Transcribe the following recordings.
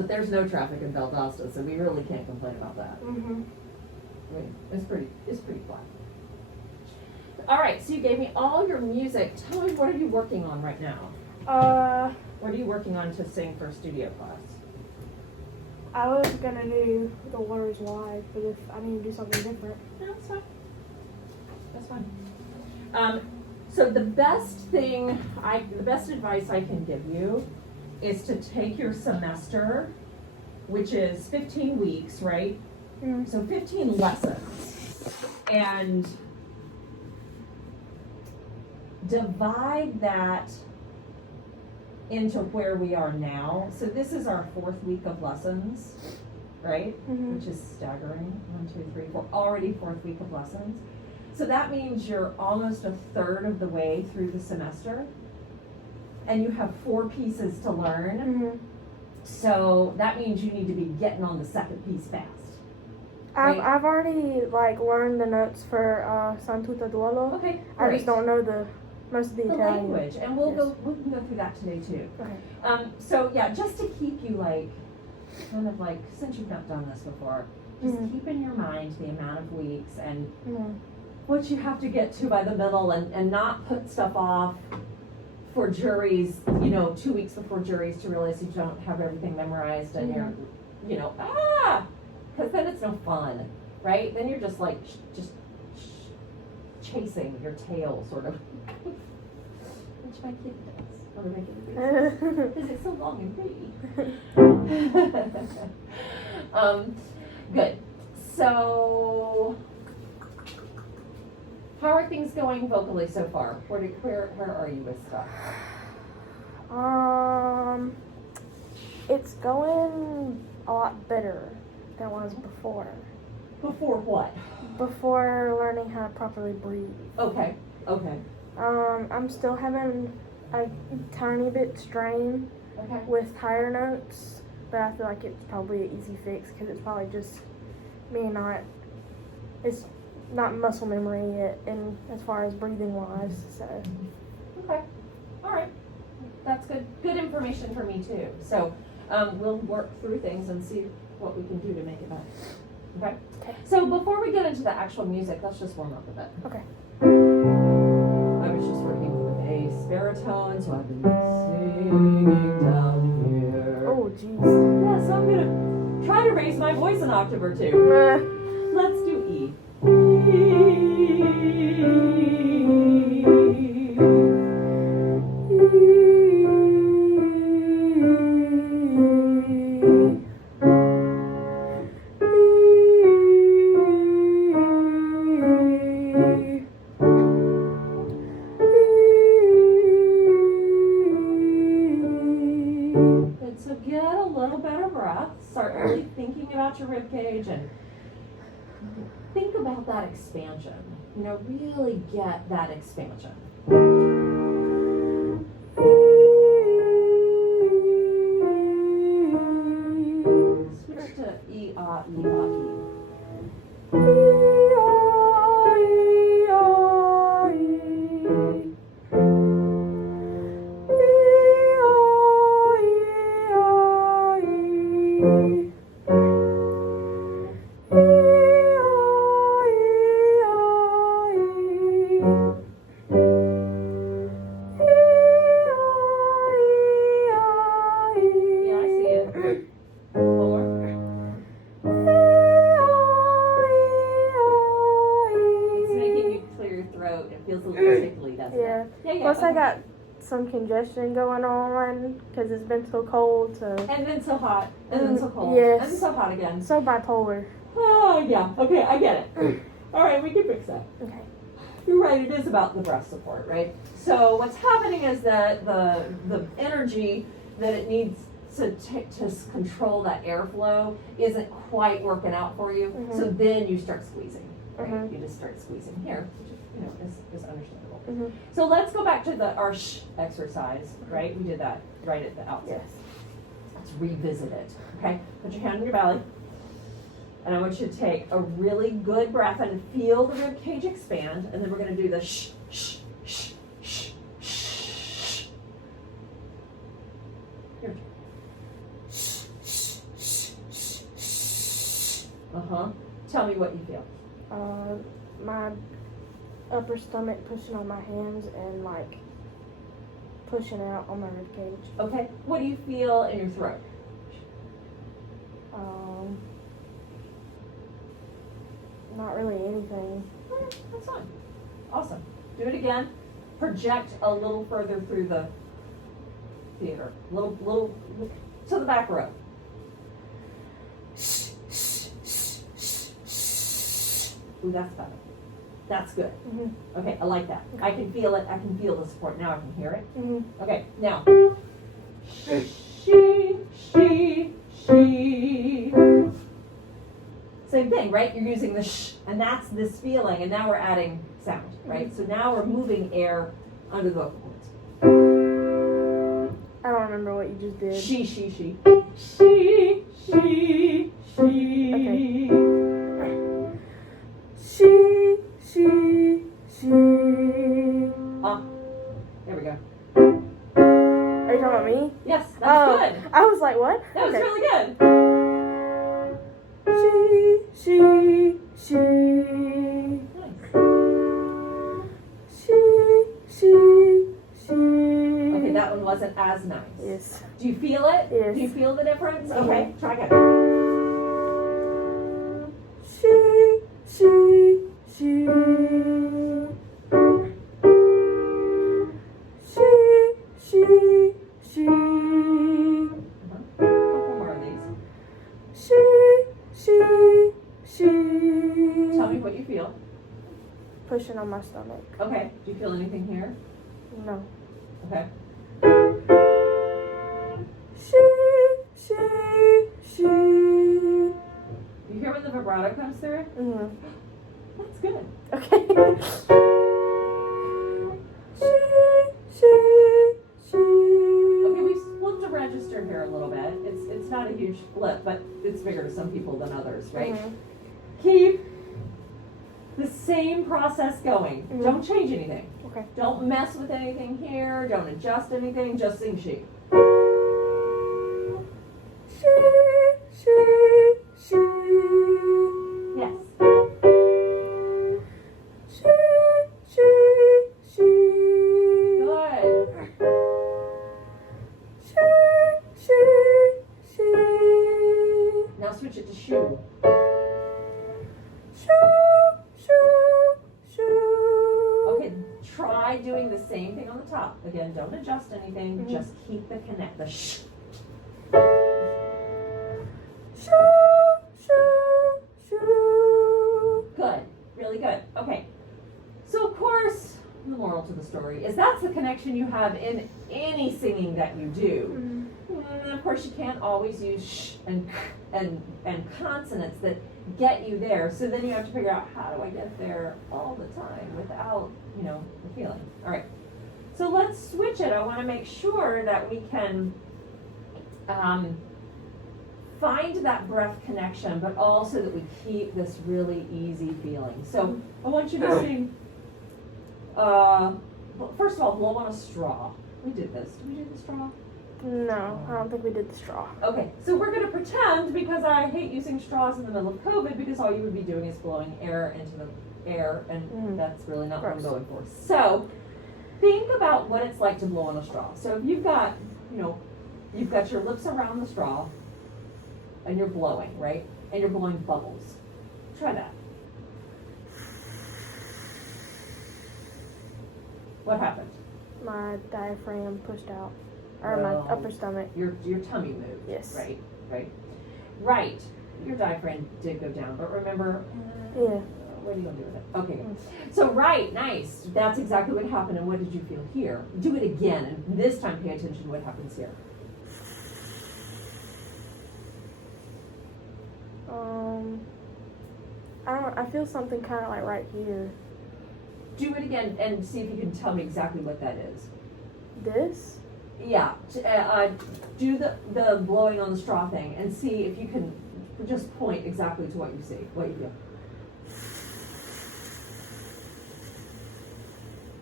But there's no traffic in Valdosta, so we really can't complain about that. Mm-hmm. I mean, it's pretty flat. All right, so you gave me all your music. Tell me, what are you working on right now? What are you working on to sing for studio class? I was gonna do The Waters Wide, but if I need to do something different. No, that's fine. That's fine. So the best advice I can give you is to take your semester, which is 15 weeks, right? Mm. So 15 lessons, and divide that into where we are now. So this is our 4th week of lessons, right? Mm-hmm. Which is staggering. 1, 2, 3, 4. Already 4th week of lessons. So that means you're almost a third of the way through the semester, and you have 4 pieces to learn. Mm-hmm. So that means you need to be getting on the 2nd piece fast. Right? I've already learned the notes for San Tuta Duolo. Okay, I great. just don't know most of the Italian language, and we can go through that today too. Okay. So yeah, just to keep you since you've not done this before, just keep in your mind the amount of weeks and what you have to get to by the middle, and not put stuff off for juries, 2 weeks before juries, to realize you don't have everything memorized, and you're, because then it's no fun, right? Then you're just chasing your tail, sort of. Which my kid does. Or my kid because it's so long and pretty. Good. So, how are things going vocally so far? Where are you with stuff? It's going a lot better than it was before. Before what? Before learning how to properly breathe. Okay. I'm still having a tiny bit strain with higher notes, but I feel like it's probably an easy fix because it's probably just me it's not muscle memory yet, and as far as breathing wise, so. Okay. All right. That's good information for me too. So we'll work through things and see what we can do to make it better. Okay? So before we get into the actual music, let's just warm up a bit. Okay. I was just working with the bass baritone, so I've been singing down here. Oh, jeez. Yeah, so I'm going to try to raise my voice an octave or two. Let's do E. So get a little better breath. Start really thinking about your rib cage and think about that expansion. Really get that expansion. Switch to E, A, E, A, E. Plus, I got some congestion going on because it's been so cold. And then so hot. And then so cold. Yes. And so hot again. So bipolar. Oh, yeah. Okay, I get it. All right, we can fix that. Okay. You're right, it is about the breath support, right? So what's happening is that the energy that it needs to control that airflow isn't quite working out for you. Mm-hmm. So then you start squeezing, right? Mm-hmm. You just start squeezing here, which is understandable. Mm-hmm. So let's go back to our sh exercise, right? We did that right at the outset. Yes. Let's revisit it, okay? Put your hand on your belly. And I want you to take a really good breath and feel the rib cage expand. And then we're going to do the sh, sh, sh, sh, sh. Your turn. Sh, sh, Tell me what you feel. My upper stomach pushing on my hands and like pushing out on my rib cage. Okay. What do you feel in your throat? Not really anything. That's fine. Awesome. Do it again. Project a little further through the theater. Little to the back row. Ooh, that's better. That's good. Okay, I like that. I can feel it. I can feel the support. Now I can hear it. Okay, now. She. Same thing, right? You're using the sh, and that's this feeling, and now we're adding sound, right? So now we're moving air under the vocal cords. I don't remember what you just did. She. Okay. She. There we go. Are you talking about me? Yes, that's good. I was like, what? That was really good. She. Nice. She. Okay, that one wasn't as nice. Yes. Do you feel it? Yes. Do you feel the difference? Okay, try again. She. Couple more of these. She. Tell me what you feel. Pushing on my stomach. Okay. Do you feel anything here? No. Okay. She. You hear when the vibrato comes through? That's good. Okay. Okay, we've split the register here a little bit. It's not a huge flip, but it's bigger to some people than others, right? Keep the same process going. Don't change anything. Okay. Don't mess with anything here. Don't adjust anything. Just sing she. Yes. Good. Now switch it to shoe. Okay, try doing the same thing on the top. Again, don't adjust anything. Just keep the connect. The sh. Good. Really good. Okay. So of course, the moral to the story is that's the connection you have in any singing that you do. And of course, you can't always use sh and consonants that get you there. So then you have to figure out, how do I get there all the time without, the feeling. All right. So let's switch it. I want to make sure that we can find that breath connection, but also that we keep this really easy feeling. So I want you to sing, first of all, blow on a straw. We did this. Did we do the straw? No, I don't think we did the straw. Okay, so we're going to pretend, because I hate using straws in the middle of COVID, because all you would be doing is blowing air into the air, and that's really not what I'm going for. So think about what it's like to blow on a straw. So if you've got, you've got your lips around the straw, and you're blowing, right? And you're blowing bubbles. Try that. What happened? My diaphragm pushed out. Or my upper stomach. Your tummy moved. Yes. Right. Your diaphragm did go down, but remember, what are you going to do with it? Okay. So nice. That's exactly what happened. And what did you feel here? Do it again, and this time pay attention to what happens here. I feel something kind of like right here. Do it again and see if you can tell me exactly what that is. This? Yeah. Do the blowing on the straw thing and see if you can just point exactly to what you see, what you feel.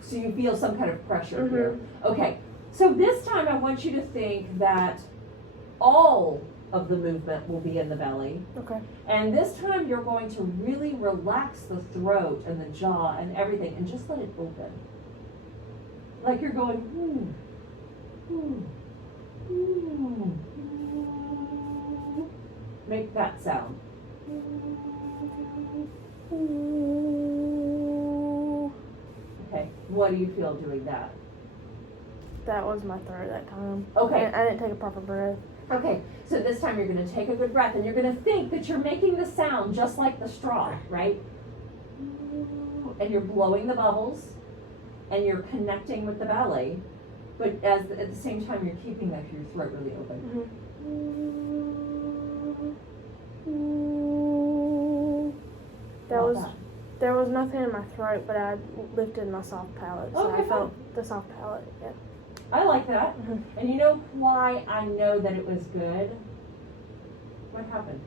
So you feel some kind of pressure here. Okay. So this time I want you to think that all of the movement will be in the belly. Okay. And this time you're going to really relax the throat and the jaw and everything and just let it open. Like you're going, Make that sound. Okay, what do you feel doing that? That was my throat that time. Okay. I didn't take a proper breath. Okay, so this time you're going to take a good breath and you're going to think that you're making the sound just like the straw, right? And you're blowing the bubbles and you're connecting with the belly, but at the same time you're keeping your throat really open. There was nothing in my throat, but I lifted my soft palate, so Okay, I felt the soft palate. Yeah. I like that. And you know why I know that it was good? What happened?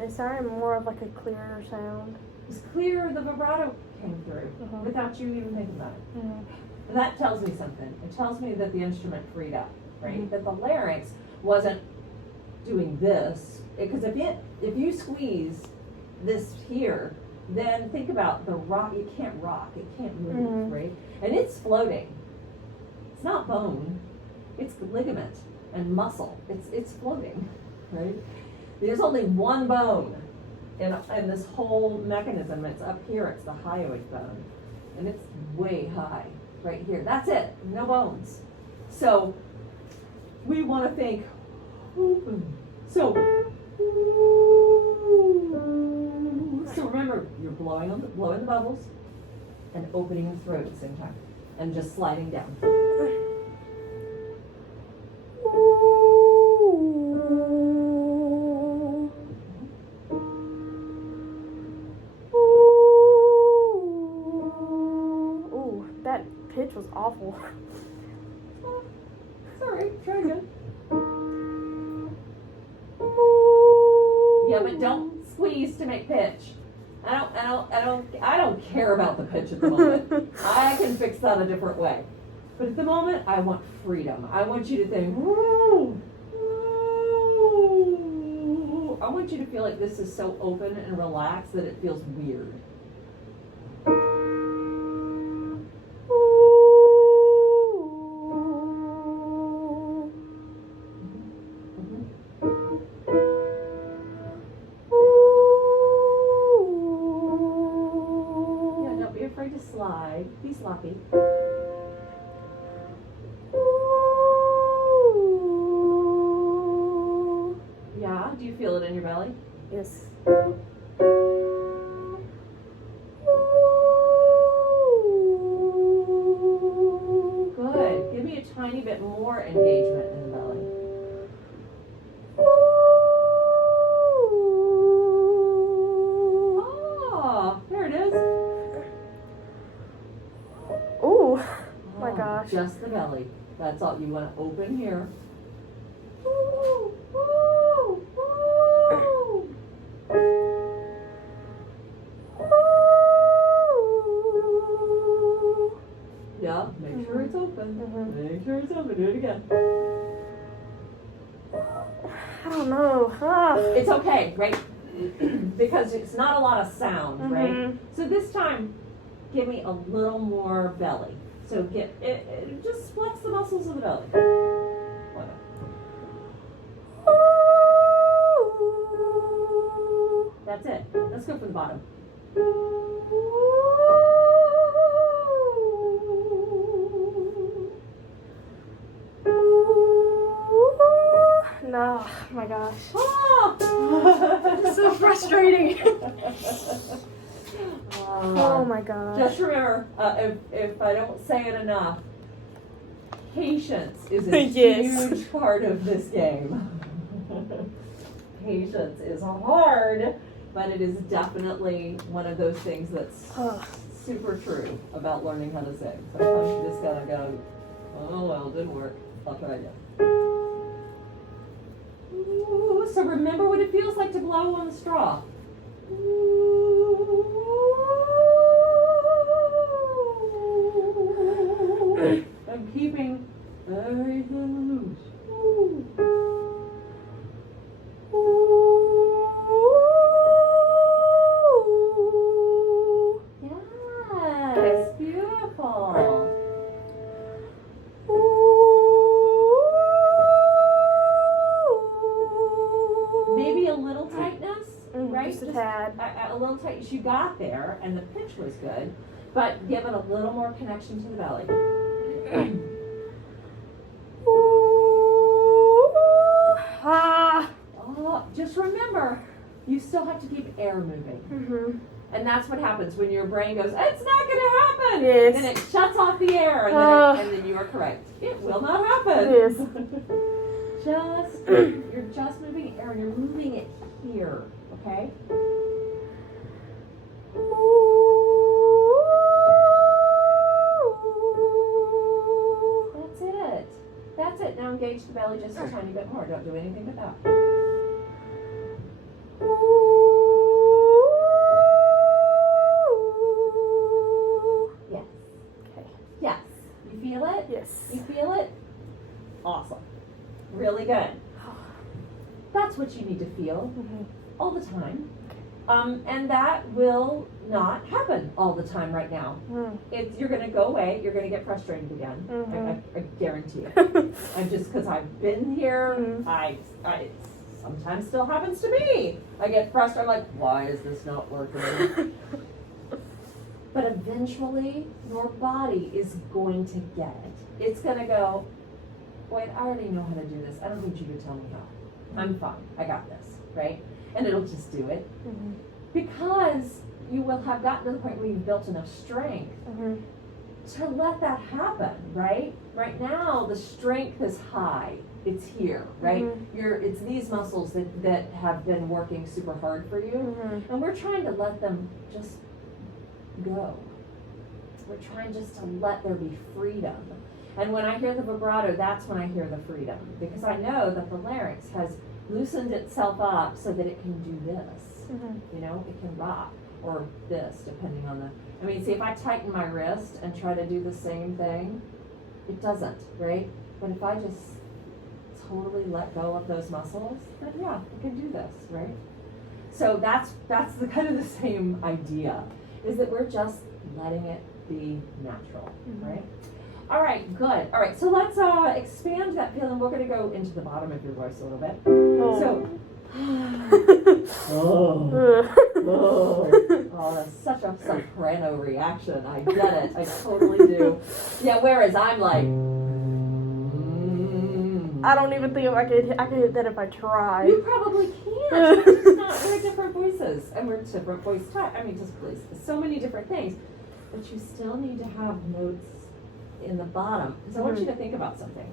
It sounded more of like a clearer sound. It was clear, the vibrato came through without you even thinking about it. And that tells me something. It tells me that the instrument freed up, right? That the larynx wasn't doing this. Because if you squeeze this here, then think about the rock. You can't rock. It can't move, right? And it's floating. It's not bone. It's ligament and muscle. It's floating, right? There's only one bone in this whole mechanism. It's up here. It's the hyoid bone, and it's way high right here. That's it. No bones. So we want to think. So remember, you're blowing the bubbles and opening the throat at the same time, and just sliding down. Ooh, that pitch was awful. Sorry, try again. Yeah, but don't squeeze to make pitch. I don't care about the pitch at the moment. I can fix that a different way. But at the moment, I want freedom. I want you to think, woo, woo. I want you to feel like this is so open and relaxed that it feels weird. Slide. Be sloppy. Yeah, do you feel it in your belly? Yes. Good. Give me a tiny bit more engagement in the belly. Oh, there it is. My gosh. Just the belly. That's all. You want to open here. Yeah, make sure it's open. Make sure it's open. Do it again. I don't know. It's okay, right? Because it's not a lot of sound, right? So this time, give me a little more belly. So get it just flex the muscles of the belly. That's it. Let's go for the bottom. No, my gosh. Oh! It's so frustrating. Oh my gosh. Just remember, if I don't say it enough, patience is a huge part of this game. Patience is hard, but it is definitely one of those things that's super true about learning how to sing. Sometimes you just gotta go, oh well, it didn't work. I'll try again. Ooh, so remember what it feels like to blow on the straw. I'm keeping everything loose. tad. A little tight. You got there, and the pitch was good, but give it a little more connection to the belly. Oh, just remember, you still have to keep air moving. Mm-hmm. And that's what happens when your brain goes, it's not going to happen. Yes. And it shuts off the air, and then you are correct. It will not happen. Yes. You're just moving air, and you're moving it here, okay? That's it. That's it. Now engage the belly just a tiny bit more. Don't do anything but that. Yes. Okay. Yes. You feel it? Yes. You feel it? Awesome. Really good. That's what you need to feel all the time. And that will not happen all the time right now. You're going to go away. You're going to get frustrated again. I guarantee it. Because I've been here. I sometimes still happens to me. I get frustrated. I'm like, why is this not working? But eventually, your body is going to get it. It's going to go, wait, I already know how to do this. I don't need you to tell me how. I'm fine. I got this, right? And it'll just do it. Because you will have gotten to the point where you've built enough strength to let that happen, right? Right now, the strength is high. It's here, right? It's these muscles that have been working super hard for you. And we're trying to let them just go. We're trying just to let there be freedom. And when I hear the vibrato, that's when I hear the freedom. Because I know that the larynx has loosened itself up so that it can do this. You know, it can rock. Or this, depending on see, if I tighten my wrist and try to do the same thing, it doesn't, right? But if I just totally let go of those muscles, then yeah, it can do this, right? So that's the kind of the same idea, is that we're just letting it be natural, right? All right, good. All right, so let's expand that feeling. We're going to go into the bottom of your voice a little bit. So, that's such a soprano reaction. I get it. I totally do. Yeah, whereas I'm like, I don't even think I could hit that if I tried. You probably can't. We're just not. We're different voices, and we're different voice type. Just please, so many different things, but you still need to have notes in the bottom. Because I want you to think about something.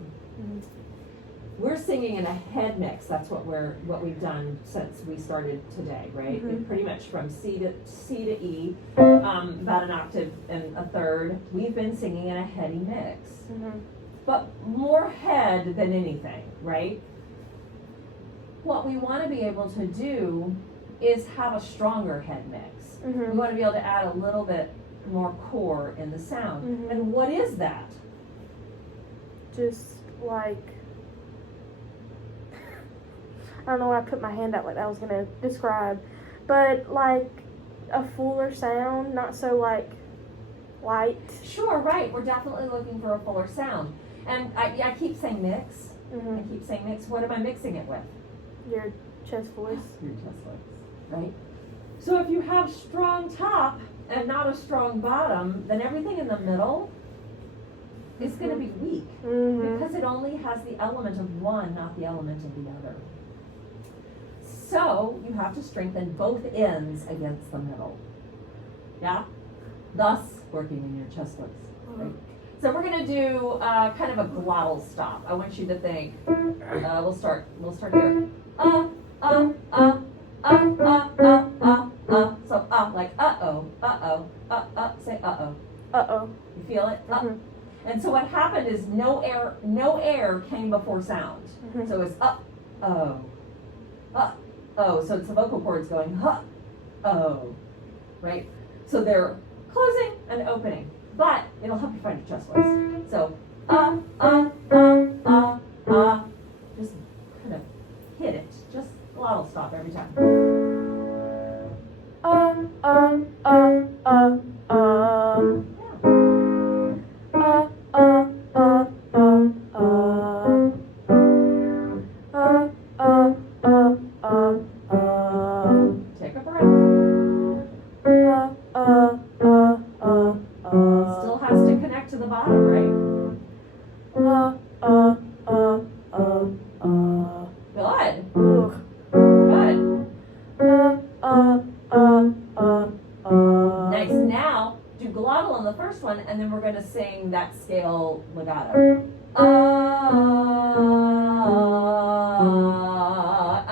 We're singing in a head mix. That's what we've done since we started today, right? Pretty much from C to E, about an octave and a third. We've been singing in a heady mix, but more head than anything, right? What we want to be able to do is have a stronger head mix. We want to be able to add a little bit more core in the sound. And what is that? Just like, I don't know why I put my hand out like that I was going to describe, but like a fuller sound, not so like light. Sure, right. We're definitely looking for a fuller sound. And I keep saying mix. I keep saying mix. What am I mixing it with? Your chest voice. Your chest voice, right? So if you have strong top and not a strong bottom, then everything in the middle is going to be weak. Because it only has the element of one, not the element of the other. So you have to strengthen both ends against the middle. Yeah? Thus working in your chest voice. Right? So we're going to do kind of a glottal stop. I want you to think. We'll start here. So like uh-oh, say uh-oh. Uh-oh. You feel it? And so what happened is no air came before sound. So it's uh-oh. Uh-oh. So it's the vocal cords going huh-oh. Right? So they're closing and opening. But it'll help you find your chest voice. So just kind of hit it. Just glottal stop every time. Take a breath. first one, and then we're going to sing that scale legato. I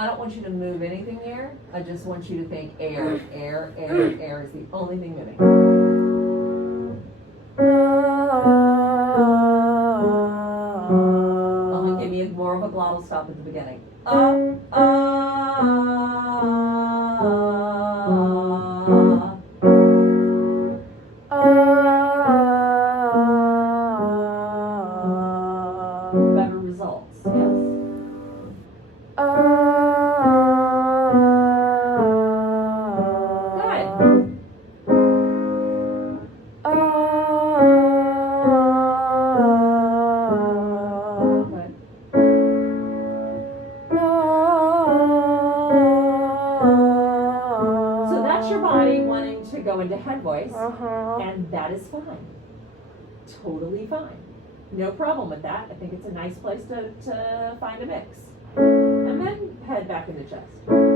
don't want you to move anything here. I just want you to think air, air, air, air is the only thing moving. Give me more of a glottal stop at the beginning. Better results, yes. Into head voice, and that is fine. Totally fine. No problem with that. I think it's a nice place to find a mix. And then head back into chest. Good.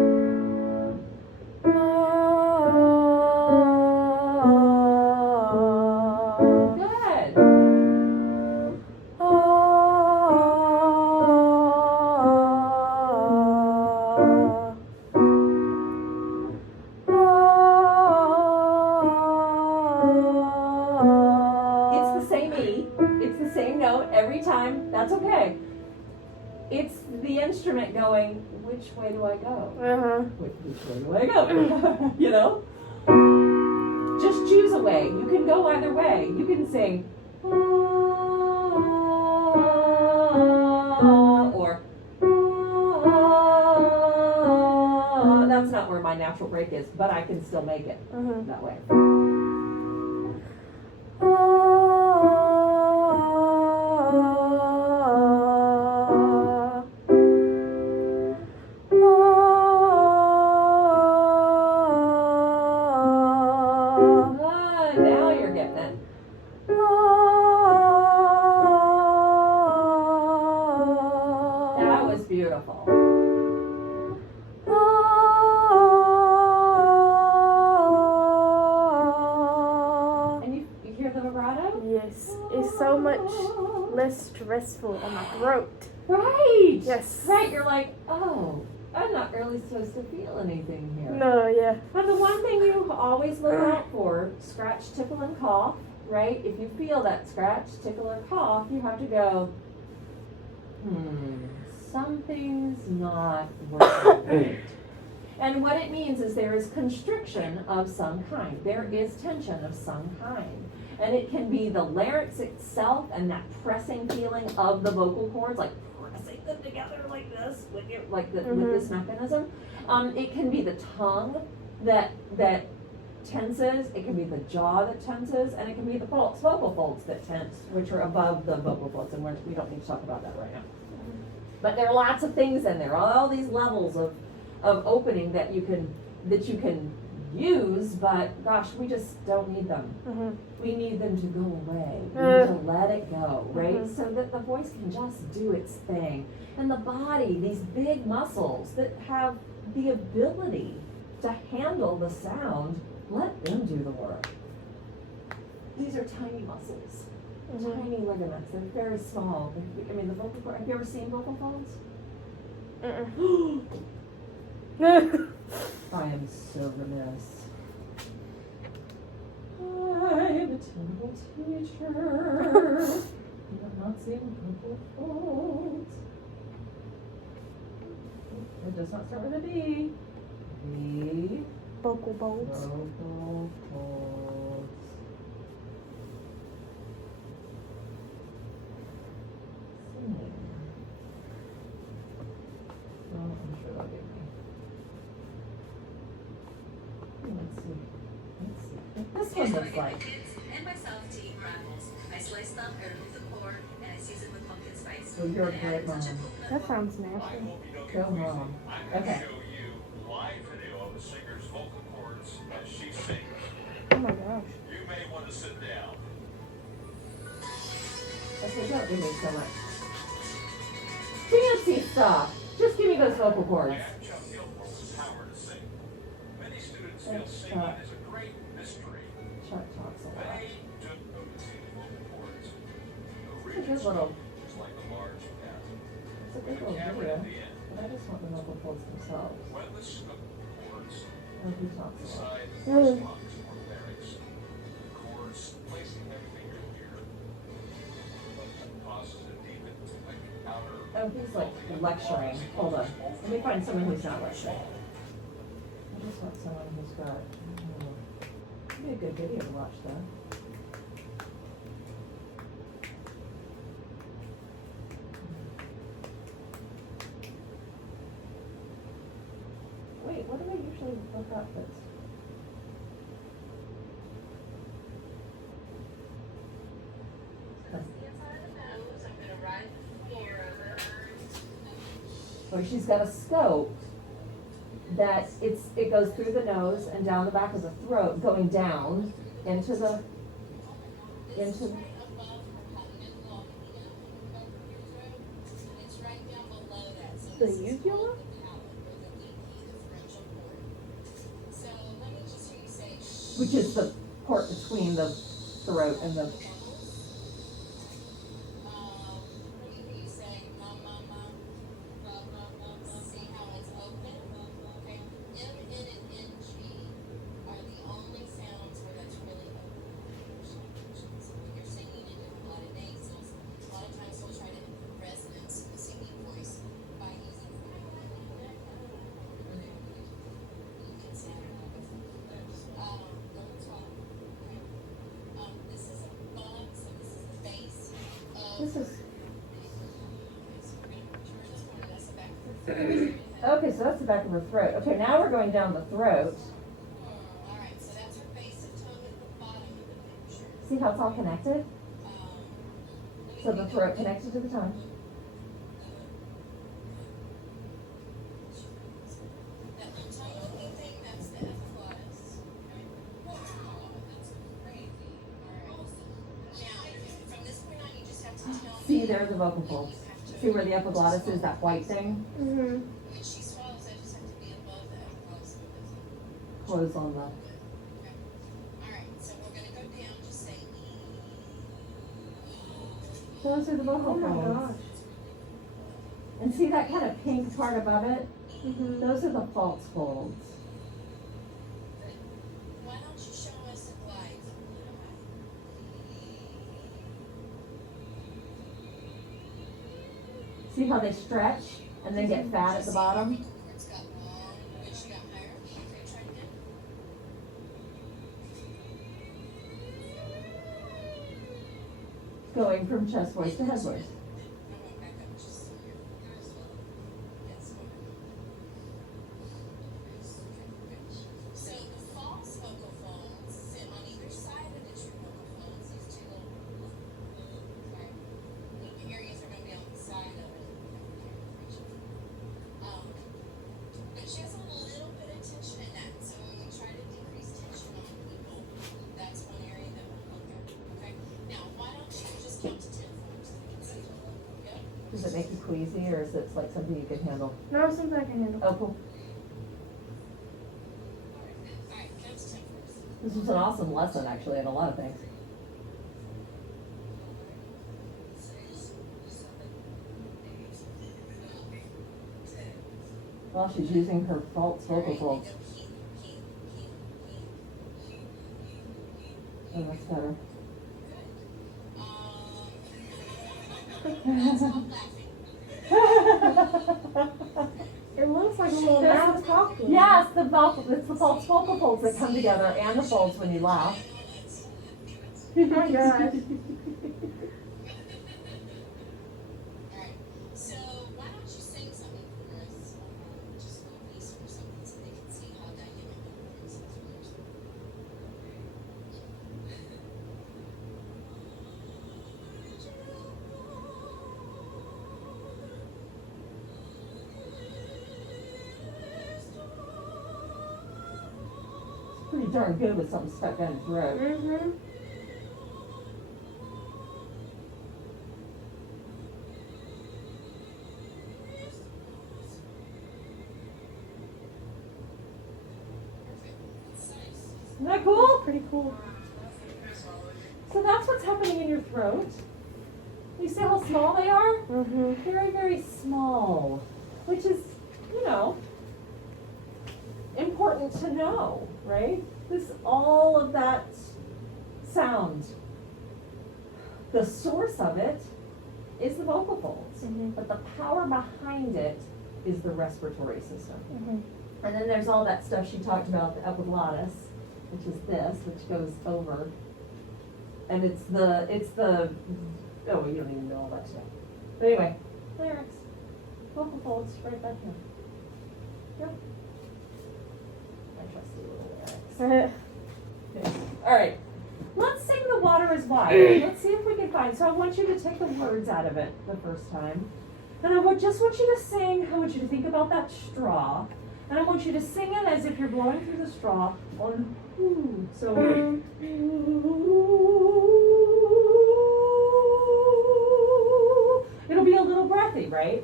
Every time, that's okay. It's the instrument going, which way do I go? Which way do I go? You know? Just choose a way. You can go either way. You can sing, or, that's not where my natural break is, but I can still make it that way. Beautiful. And you hear the vibrato? Yes. It's so much less stressful on my throat. Right. Yes. Right. You're like, oh, I'm not really supposed to feel anything here. No, yeah. But the one thing you always look out for, scratch, tickle, and cough, right? If you feel that scratch, tickle, or cough, you have to go, something's not working right. And what it means is there is constriction of some kind. There is tension of some kind. And it can be the larynx itself and that pressing feeling of the vocal cords, like pressing them together like this, with this mechanism. It can be the tongue that tenses. It can be the jaw that tenses, and it can be the vocal folds that tense, which are above the vocal folds. And we don't need to talk about that right now. But there are lots of things in there, all these levels of opening that you can use, but gosh, we just don't need them. We need them to go away. We need to let it go, right? So that the voice can just do its thing. And the body, these big muscles that have the ability to handle the sound, let them do the work. These are tiny muscles. Tiny ligaments. They're very small. I mean, the vocal cord. Have you ever seen vocal folds? I am so remiss. I'm a terrible teacher. You have not seen vocal folds. It does not start with a B. B. Vocal folds. Vocal folds. Well, I'm sure they'll give me. Let's see. This one looks like. And myself to eat grapples. I slice them, I remove the core, and I season with pumpkin spice. So you're a great mom. That sounds nasty. Go mom. Okay. Show you live video of the singer's vocal cords as she sings. Oh my gosh. You may want to sit down. That's what don't give me so much. Fancy stuff. Just give me those vocal cords. I have Chuck Gilmore's power to sing. Many students feel singing is a great mystery. Chuck talks a lot. They do. good little, just like a large cat. it's a good The little cavern video. at the end. But I just want the vocal folds themselves. When the cords Oh, he's not so. decide the voice box or larynx, the cords placing their finger here, causes a deep, like outer. Oh, he's like lecturing. Hold on. Let me find someone who's not lecturing. I just want someone who's got, it'd be a good video to watch though. Wait, what do I usually look up that's? That's the inside of the nose. I'm gonna ride here. Or she's got a scope that it goes through the nose and down the back of the throat, going down into the, It's right above her cognitive It's right down below that. So The this is uvula? called the palate or the leaky differential cord. So let me just hear you say shh. which is the port between the throat and the, Let me hear you say mum, mum, mum. See how it's open? Okay. M, N, and N, G are the only sounds where that's really open. So when you're singing and doing a lot of nasals, a lot of times we'll try to improve resonance in the singing voice by using you can sound don't talk. Okay. This is a bump, so this is the base of this is, so we're gonna turn this corner, that's the back of the throat. okay, so that's the back of her throat. Okay, now we're going down the throat. Alright, so that's her base of tongue at the bottom of the picture. See how it's all connected? Let me So the think throat of- connected to the tongue. That little tongue looking thing, that's the epiglottis. Wow, that's crazy. Alright. Now, from this point on, you just have to tell me. See, there's the vocal folds. See where the epiglottis is, that white thing? Mhm. When she swallows, I just have to be above the epiglottis. Close on the, Okay. Alright, so we're gonna go down, just say those are the vocal Oh my folds. gosh. And see that kind of pink part above it? Mhm. Those are the false folds. Why don't you show us the glides? See how they stretch and then get fat at the bottom? The cords got long, which got higher. Okay, try it again. Going from chest voice to head voice. I went back up just so you're yes, go ahead. So the false vocal folds sit on either side of the true vocal folds. These two little areas are going to be on the side of it. But she has a little bit of tension in that. So when we try to decrease tension on people, that's one area that we'll look at. Okay. Now, why don't you just count to 10 first? Yep. Does it make you queasy or is it like something you can handle? No, it's something I can handle. Oh, cool. Alright, count to 10 first. This was an awesome lesson actually in a lot of things. Well, she's using her false vocal folds. Oh, that's better. That's called laughing. It looks like a little mouth talking. Yes, it's the false vocal folds that come together and the folds when you laugh. Oh my gosh. Alright, so why don't you sing something for us? Just a little piece or something so they can see how dynamic your voice is. Pretty darn good with something stuck down your throat. Mhm. Isn't that cool? Pretty cool. So that's what's happening in your throat. You see how small they are? Mm-hmm. Very, very small, which is, you know, important to know, right? All of that sound, the source of it is the vocal folds, but the power behind it is the respiratory system. And then there's all that stuff she talked about, the epiglottis, which is this, which goes over. And it's the, oh, you don't even know all that stuff. But anyway, larynx, vocal folds, right back here. Yep. I trust you, little larynx. Okay. All right, let's sing The Water is Wide. Let's see if we can find, so I want you to take the words out of it the first time. And I just want you to sing, I want you to think about that straw. And I want you to sing it as if you're blowing through the straw on ooh. So it'll be a little breathy, right?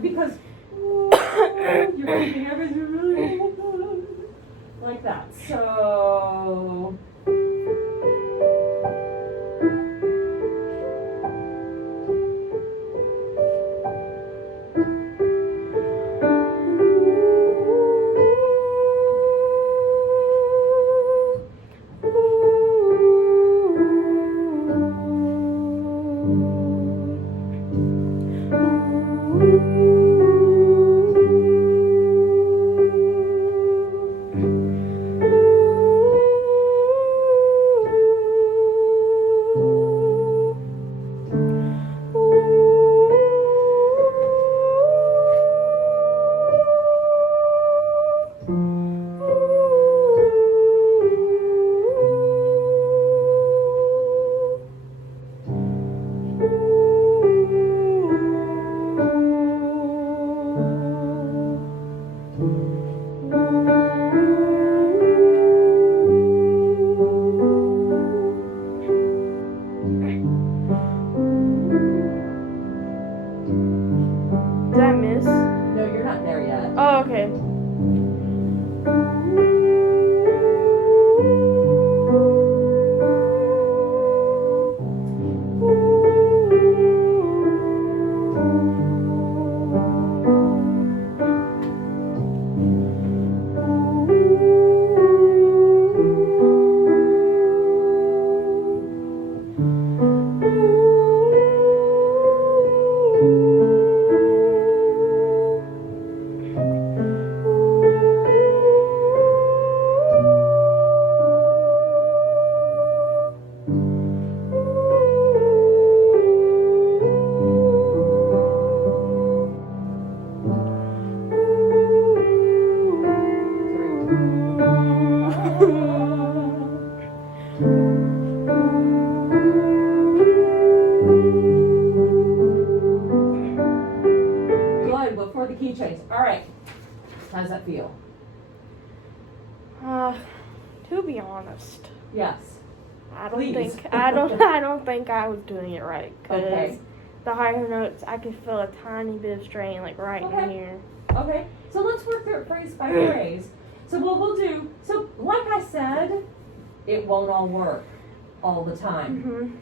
Because you're keeping everything really like that. So Did I miss? no, you're not there yet. Oh, okay. Good, before the key change. All right, how does that feel? To be honest, Yes. I don't Please. think I don't think I was doing it right because Okay. the higher notes I could feel a tiny bit of strain like right in Okay. here. Okay, so let's work through it phrase by phrase. So what we'll do, so like I said, it won't all work all the time.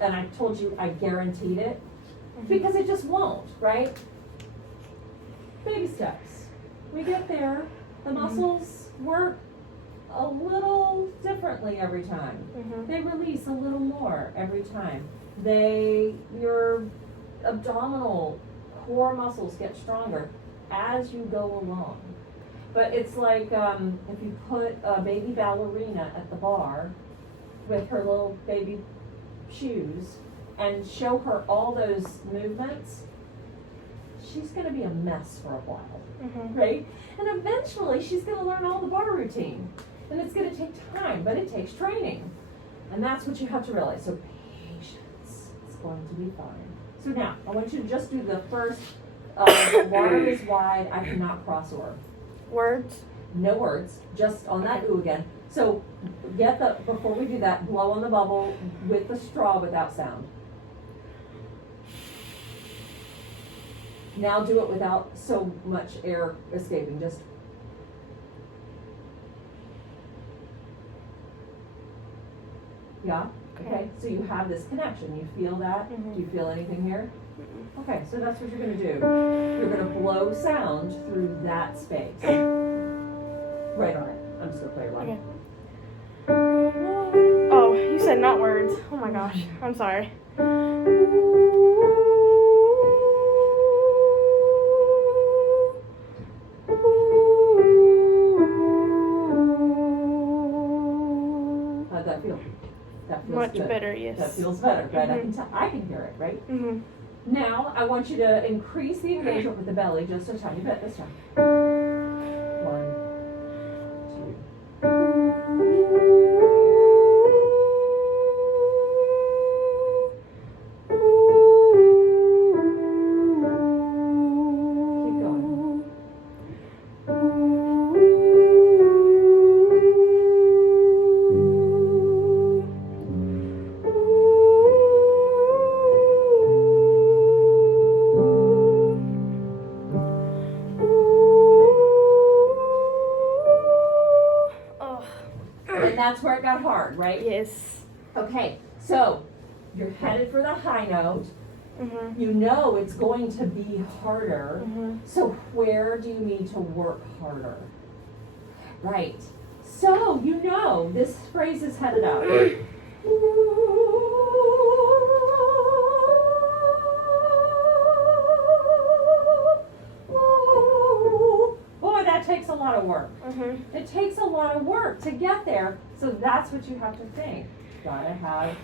And I told you I guaranteed it because it just won't, right? Baby steps. We get there, the muscles work a little differently every time. They release a little more every time. Your abdominal core muscles get stronger as you go along. But it's like if you put a baby ballerina at the bar with her little baby shoes and show her all those movements, she's going to be a mess for a while, right? And eventually she's going to learn all the bar routine. And it's going to take time, but it takes training. And that's what you have to realize. So patience. It's going to be fine. So now, I want you to just do the first, water is wide, I cannot cross over. Words. No words, just on that ooh again. So before we do that, blow on the bubble with the straw without sound. Now do it without so much air escaping, just. Yeah? Okay, so you have this connection. You feel that? Mhm. Do you feel anything here? Mm-mm. Okay, so that's what you're gonna do. You're gonna blow sound through that space. Right on it. I'm just gonna play it one. Okay. Oh, you said not words. Oh my gosh. I'm sorry. How'd that feel? That feels Much good. better, yes. That feels better, right? Mhm. I can hear it, right? Mhm. Now, I want you to increase the engagement with the belly just a tiny bit this time. 1, 2. Keep going. Oh, And that's where it got hard, right? yes. Okay, so you're headed for the high note. Mhm. You know it's going to be harder. Mhm. So where do you need to work harder? Right. So you know this phrase is headed up. Boy, that takes a lot of work. Mhm. It takes a lot of work to get there. So that's what you have to think. Gotta have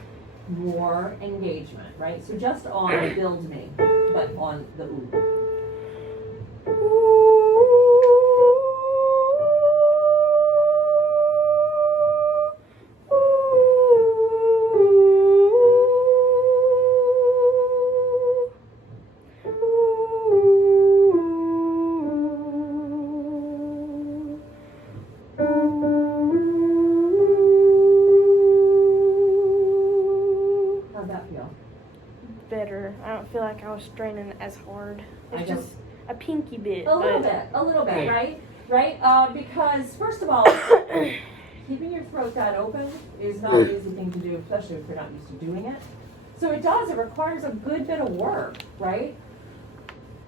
more engagement, right? So just on build me, but on the ooh. How'd that feel? Better. I don't feel like I was straining as hard. I It's don't- just a pinky bit. A little but bit, right? Right? Because first of all, keeping your throat that open is not an easy thing to do, especially if you're not used to doing it. So it requires a good bit of work, right?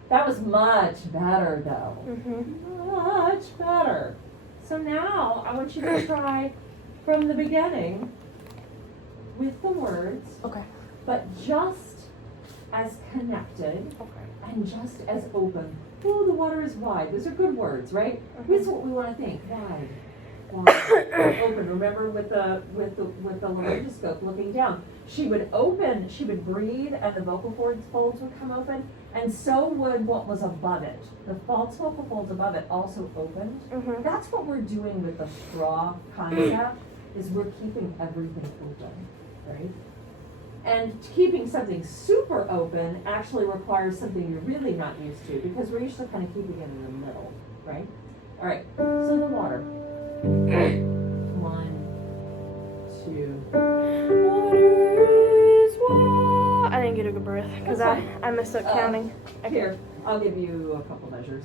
That was much better though. Mhm. Much better. So now I want you to try from the beginning with the words, Okay. but just as connected Okay. and just as open. Oh, the water is wide. Those are good words, right? This is what we want to think. Wide. Wide. Open. Remember with the laryngoscope looking down. She would open, she would breathe, and the vocal cords folds would come open, and so would what was above it. The false vocal folds above it also opened. Mhm. That's what we're doing with the straw concept, is we're keeping everything open, right? And keeping something super open actually requires something you're really not used to, because we're used to kind of keeping it in the middle, right? All right, so the water. 1, 2. Water is wide. I didn't get a good breath because That's I messed up counting. Okay. Here, I'll give you a couple measures.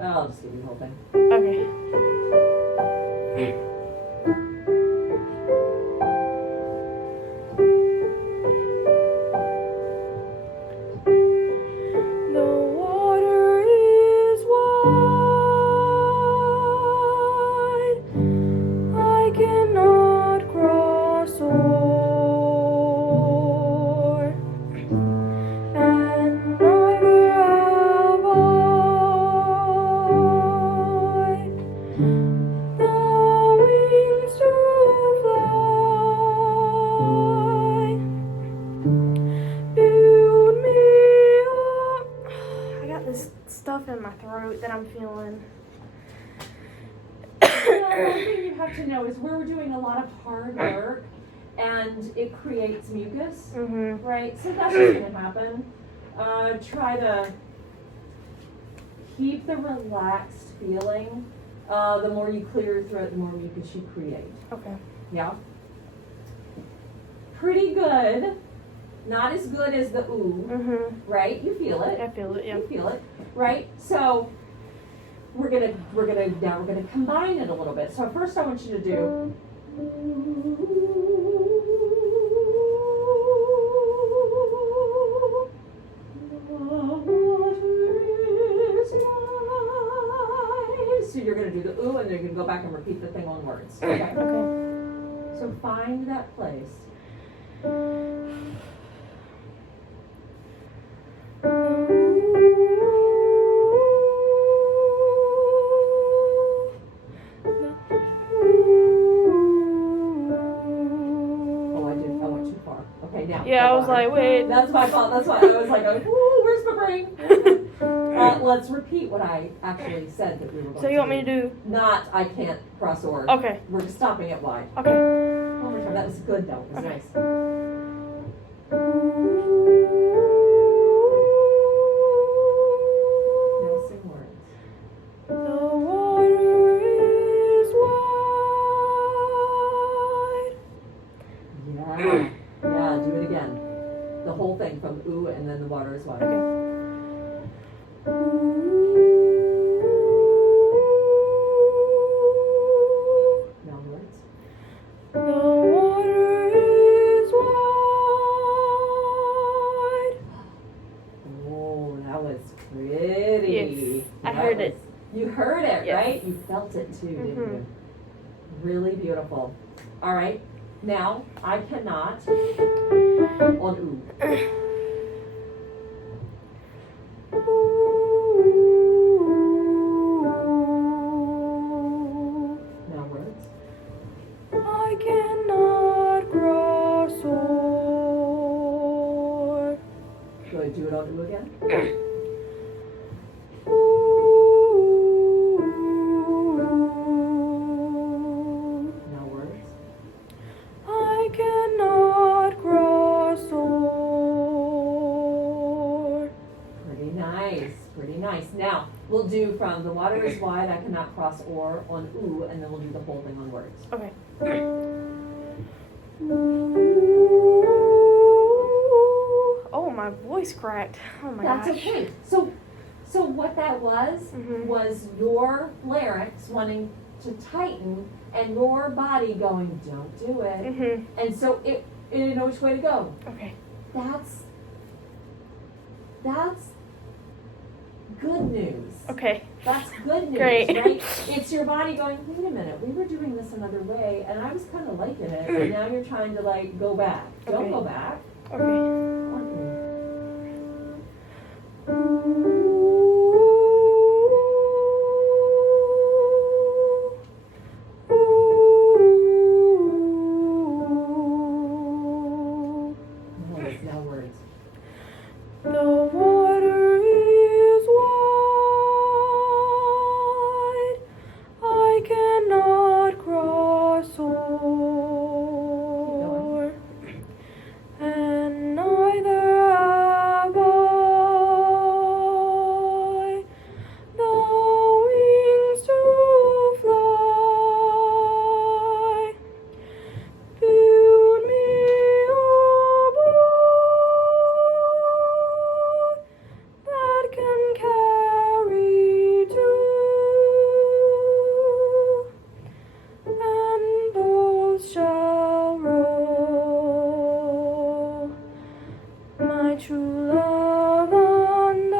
I'll just give you the whole thing. Okay. The water is wide. I cannot cross o'er, and neither have I the wings to fly. Build me up. I got this stuff in my throat that I'm feeling. One thing you have to know is we're doing a lot of hard work, and it creates mucus, Mhm. right? So that's just going to happen. Try to keep the relaxed feeling. The more you clear your throat, the more mucus you create. Okay. Yeah? Pretty good. Not as good as the ooh, Mhm. right? You feel it. I feel it. Yeah. You feel it, right? So we're gonna combine it a little bit. So first I want you to do gonna do the ooh, and then you're gonna go back and repeat the thing on words. Okay. Okay. So find that place. I went too far. Okay, now. Yeah, I was like, wait. That's my fault. That's why I was like, ooh, where's my brain? Let's repeat what I actually said that we were going to do. So you want me to do? Not, I can't cross or. Okay. We're just stopping it wide. Okay. One more time. That was good though. It was Okay. nice. Now sing words. The water is wide. Yeah. Yeah, do it again. The whole thing from ooh and then the water is wide. Okay. Now words. The water is wide. Oh, that was pretty. Yes, I That heard was- it. You heard it, Yes. right? You felt it too, didn't Mhm. you? Really beautiful. All right. Now, I cannot on ooh. Now words. I cannot cross o'er. Go ahead, do it on ooh again. Now words. I cannot cross o'er. Pretty nice. Pretty nice. Now, we'll do from the water is wide, I cannot cross or on ooh, and then we'll do the whole thing on words. Okay. Oh, my voice cracked. Oh my That's gosh. okay. So what that was Mhm. was your larynx wanting to tighten and your body going, don't do it. Mhm. And so it didn't know which way to go. Okay. That's good news. Okay. That's good news, Great. right? It's your body going, wait a minute, we were doing this another way, and I was kind of liking it, and now you're trying to like go back. Don't Okay. go back. Okay. Okay. Now words. The water is wide. I cannot cross o'er. And neither have I the wings to fly. Build me a boat that can carry two, and both shall row. My true love and I.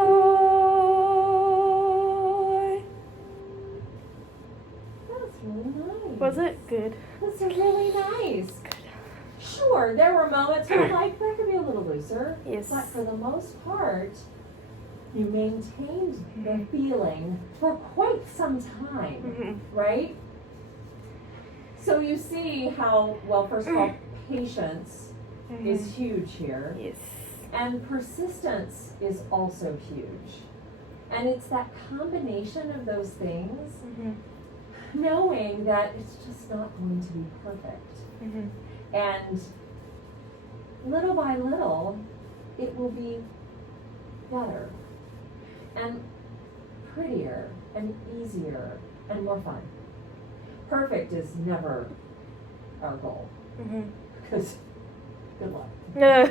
That's really nice. Was it good? That's really nice. Sure, there were moments where like that could be a little looser. Yes. But for the most part, you maintained the feeling for quite some time, Mhm. right? So you see how, well, first of all, patience is huge here. Yes. And persistence is also huge. And it's that combination of those things, Mhm. knowing that it's just not going to be perfect. Mhm. And little by little, it will be better and prettier and easier and more fun. Perfect is never our goal, Mhm. because good luck. No.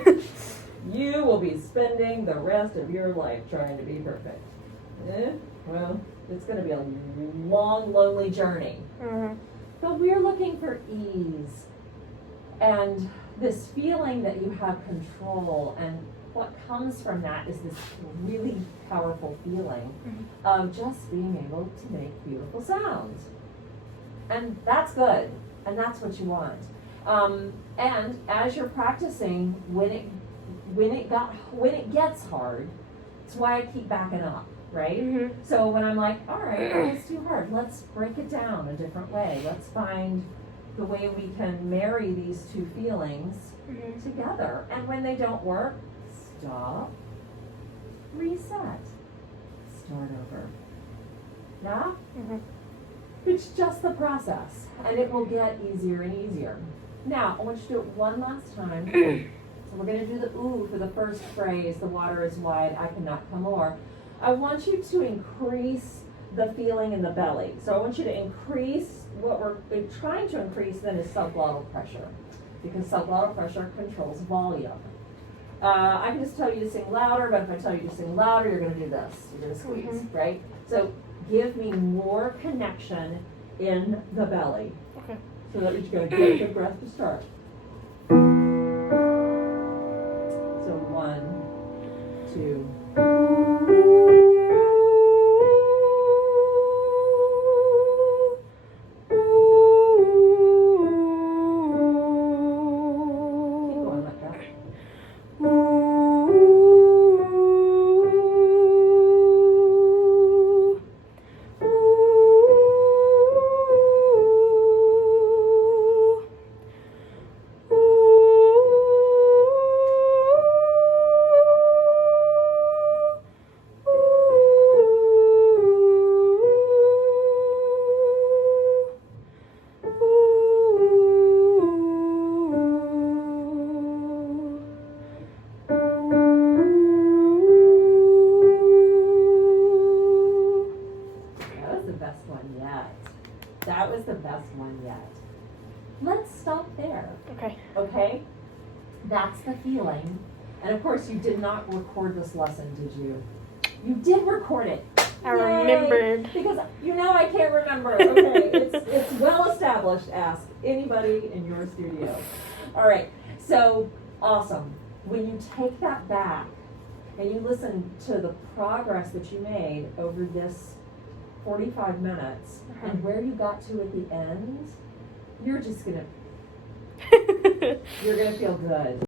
You will be spending the rest of your life trying to be perfect. Well, it's going to be a long, lonely journey. Mhm. But we're looking for ease and this feeling that you have control and what comes from that is this really powerful feeling of just being able to make beautiful sounds. And that's good, and that's what you want. And as you're practicing, when it gets hard, it's why I keep backing up, right? Mm-hmm. So when I'm like, all right, it's too hard, let's break it down a different way. Let's find the way we can marry these two feelings together. And when they don't work, stop, reset, start over. Yeah? Mm-hmm. It's just the process, and it will get easier and easier. Now, I want you to do it one last time. So we're going to do the ooh for the first phrase, the water is wide, I cannot come o'er. I want you to increase the feeling in the belly. So I want you to increase, what we're trying to increase then is subglottal pressure, because subglottal pressure controls volume. I can just tell you to sing louder, but if I tell you to sing louder, you're going to do this. You're going to squeeze, right? So give me more connection in the belly. Okay. So that you're going to get a good breath to start. So 1, 2. Keep going like that. That was the best one yet. Let's stop there. Okay. Okay? That's the feeling. And of course, you did not record this lesson, did you? You did record it. I Yay! remembered. Because I can't remember. Okay, it's well established. Ask anybody in your studio. All right. So awesome. When you take that back and you listen to the progress that you made over this 45 minutes and where you got to at the end, you're just gonna feel good.